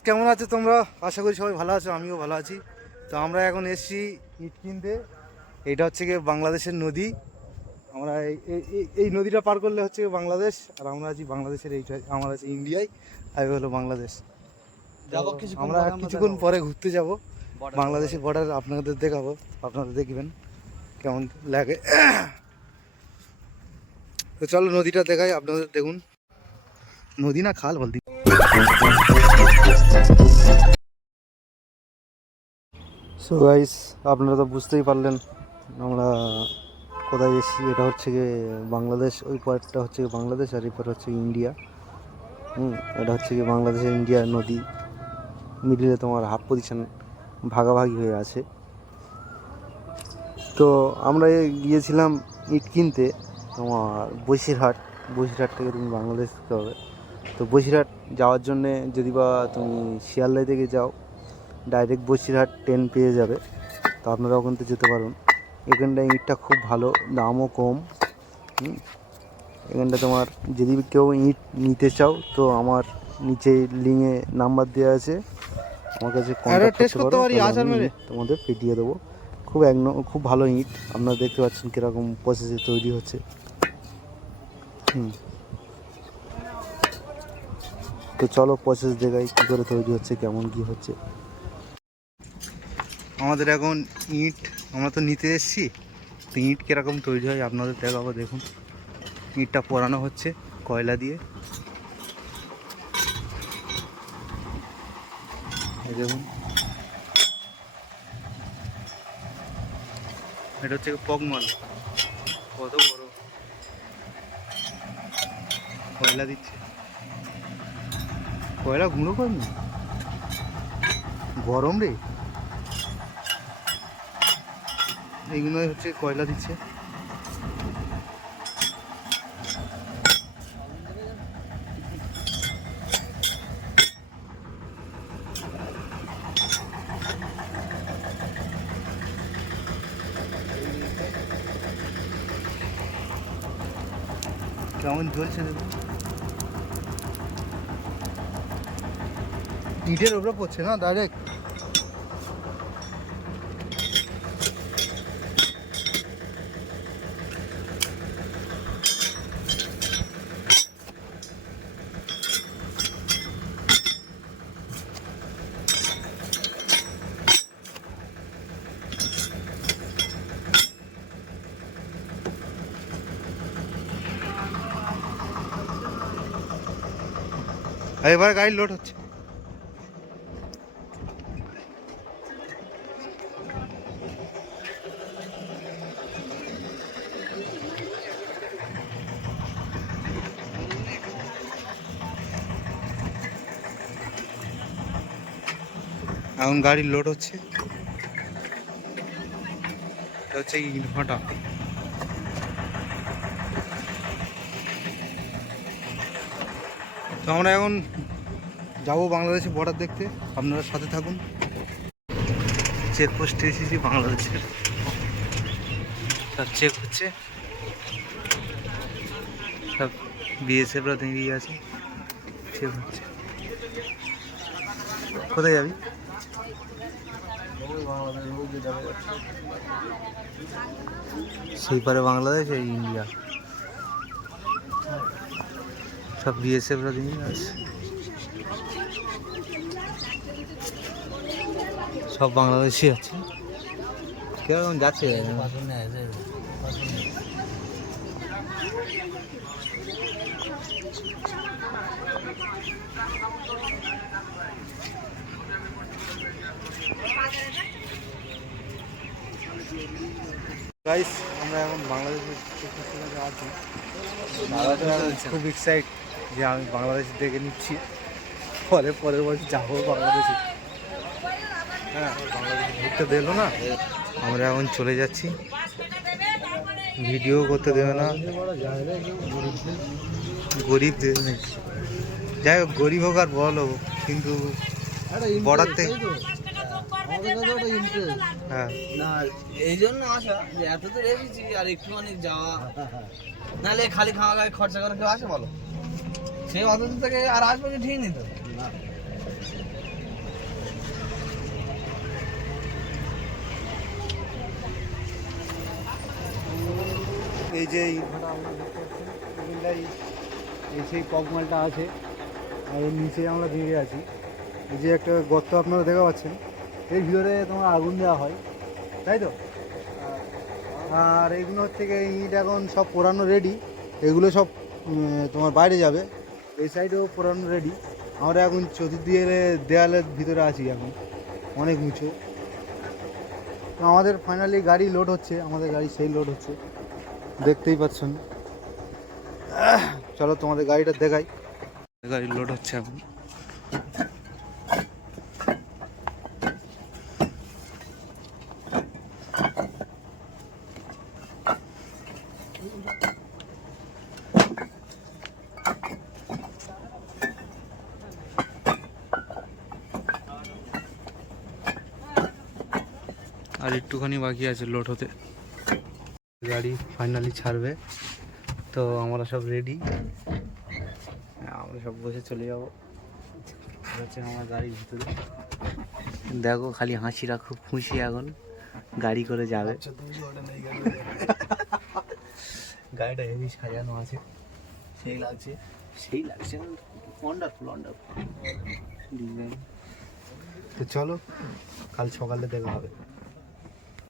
কেমন আছো তোমরা? আশা করি সবাই ভালো আছো, আমিও ভালো আছি। তো আমরা এখন এসেছি ইট কিনতে। এটা হচ্ছে গিয়ে বাংলাদেশের নদী। আমরা এই নদীটা পার করলে হচ্ছে বাংলাদেশ, আর আমরা আছি বাংলাদেশের এইটা, আমরা আছি ইন্ডিয়ায়, আর হলো বাংলাদেশ। আমরা কিছুক্ষণ পরে ঘুরতে যাব বাংলাদেশের বর্ডার, আপনাদের দেখাবো, আপনারা দেখবেন কেমন লাগে। তো চলো নদীটা দেখাই আপনাদের, দেখুন। নদী না খাল বলতে। সো গাইস, আপনারা তো বুঝতেই পারলেন আমরা কোথায় এসেছি। এটা হচ্ছে গিয়ে বাংলাদেশ, ওই পার্টটা হচ্ছে বাংলাদেশ, আর এই পার হচ্ছে ইন্ডিয়া। এটা হচ্ছে গিয়ে বাংলাদেশের ইন্ডিয়ার নদী। মিডিলে তোমার হাফ পজিশন ভাগাভাগি হয়ে আছে। তো আমরা গিয়েছিলাম ইট কিনতে তোমার বসিরহাট। বসিরহাট থেকে তুমি বাংলাদেশ যেতে হবে। তো বসিরহাট যাওয়ার জন্যে যদি বা তুমি শিয়ালদাহ থেকে যাও, ডাইরেক্ট বসিরহাট ট্রেন পেয়ে যাবে। তো আপনারা ওখান থেকে যেতে পারুন। এখানটায় ইটটা খুব ভালো, দামও কম। এখানটা তোমার যদি কেউ ইট নিতে চাও তো আমার নিচে লিঙ্কে নাম্বার দেওয়া আছে, আমার কাছে কন্ট্যাক্ট করতে পারো, আমি তোমাদের পিটিয়ে দেবো। খুব ভালো ইট। আপনারা দেখতে পাচ্ছেন কীরকম প্রসেসে তৈরি হচ্ছে। তো চলো প্রসেস দেখাই কী করে তৈরি হচ্ছে, কেমন কি হচ্ছে। আমাদের এখন ইট, আমরা তো নিতে এসেছি, তো ইট কীরকম তৈরি হয় আপনাদের দেখাবো। দেখুন, ইটটা পোড়ানো হচ্ছে কয়লা দিয়ে। এই দেখুন, এটা হচ্ছে পগমাল। কত বড় কয়লা দিচ্ছে, কয়লা গুঁড়ো করেনি, গরম রে। এইগুলো হচ্ছে কয়লা দিচ্ছে। কেমন জ্বলছে দেখুন, ইটের উপরে পড়ছে না ডাইরেক্ট। এবার গাড়ি লোড হচ্ছে। এখন গাড়ি লোড হচ্ছে। এটা হচ্ছে ইনভার্টার। তো আমরা এখন যাবো বাংলাদেশের বর্ডার দেখতে, আপনারা সাথে থাকুন। চেকপোস্টে এসেছি বাংলাদেশের, সব চেক হচ্ছে, সব বিএসএফরা দাঁড়িয়ে আছে, চেক হচ্ছে। কোথায় যাবি? সেই পারে বাংলাদেশ, এই ইন্ডিয়া, সব বিএসএফরা দাঁড়িয়ে আছে, সব বাংলাদেশি আছে। কিরকম যাচ্ছে? গাইস, আমরা এখন বাংলাদেশের আছি। খুব এক্সাইট যে আমি বাংলাদেশ দেখে নিচ্ছি, পরের বছর যাবো বাংলাদেশে। হ্যাঁ, বাংলাদেশে ঘুরতে দিল না, আমরা এখন চলে যাচ্ছি। ভিডিও করতে দেবে না, গরিব দেশ নেই। যাই হোক, গরিব হোক আর বড় হোক, কিন্তু বর্ডার থেকে হ্যাঁ না, এই জন্য আসা যে এত তো এসেছি আর একটুখানি যাওয়া, নাহলে খালি খাওয়া গায়ে খরচা করে কেউ আসে বলো? সেই অত থেকে আর আসবে কি ঠিক নেই তো। এই যে ইটভাটা আমরা দেখতে পাচ্ছেন এগুলাই এই সেই ককমালটা আছে আর এর নিচে আমরা দাঁড়িয়ে আছি। এই যে একটা গর্ত আপনারা দেখা পাচ্ছেন, এর ভিতরে তোমার আগুন দেওয়া হয়, তাই তো? আর এইগুলো হচ্ছে গিয়ে ইট এখন সব পোড়ানো রেডি, এগুলো সব তোমার বাইরে যাবে। এই সাইডেও পোড়ানো রেডি। আমরা এখন চতুর্দিকে দেয়ালের ভিতরে আছি, এখন অনেক উঁচু। তো আমাদের ফাইনালি গাড়ি লোড হচ্ছে, আমাদের গাড়ি সেই লোড হচ্ছে, দেখতেই পাচ্ছেন। চলো তোমাদের গাড়িটা দেখাই। গাড়ি লোড হচ্ছে এখন। আর একটুখানি বাকি আছে লোড হতে, গাড়ি ফাইনালি ছাড়বে। তো আমরা সব রেডি, আমরা সব বসে চলে যাবো হচ্ছে আমার গাড়ির ভিতরে। দেখো খালি হাসিরা খুব খুশি, এখন গাড়ি করে যাবে। গাড়িটা হেভি সাজানো আছে, সেই লাগছে, সেই লাগছে, ওয়ান্ডারফুল ওয়ান্ডারফুল ডিজাইন। তো চলো কাল সকালে দেখা হবে।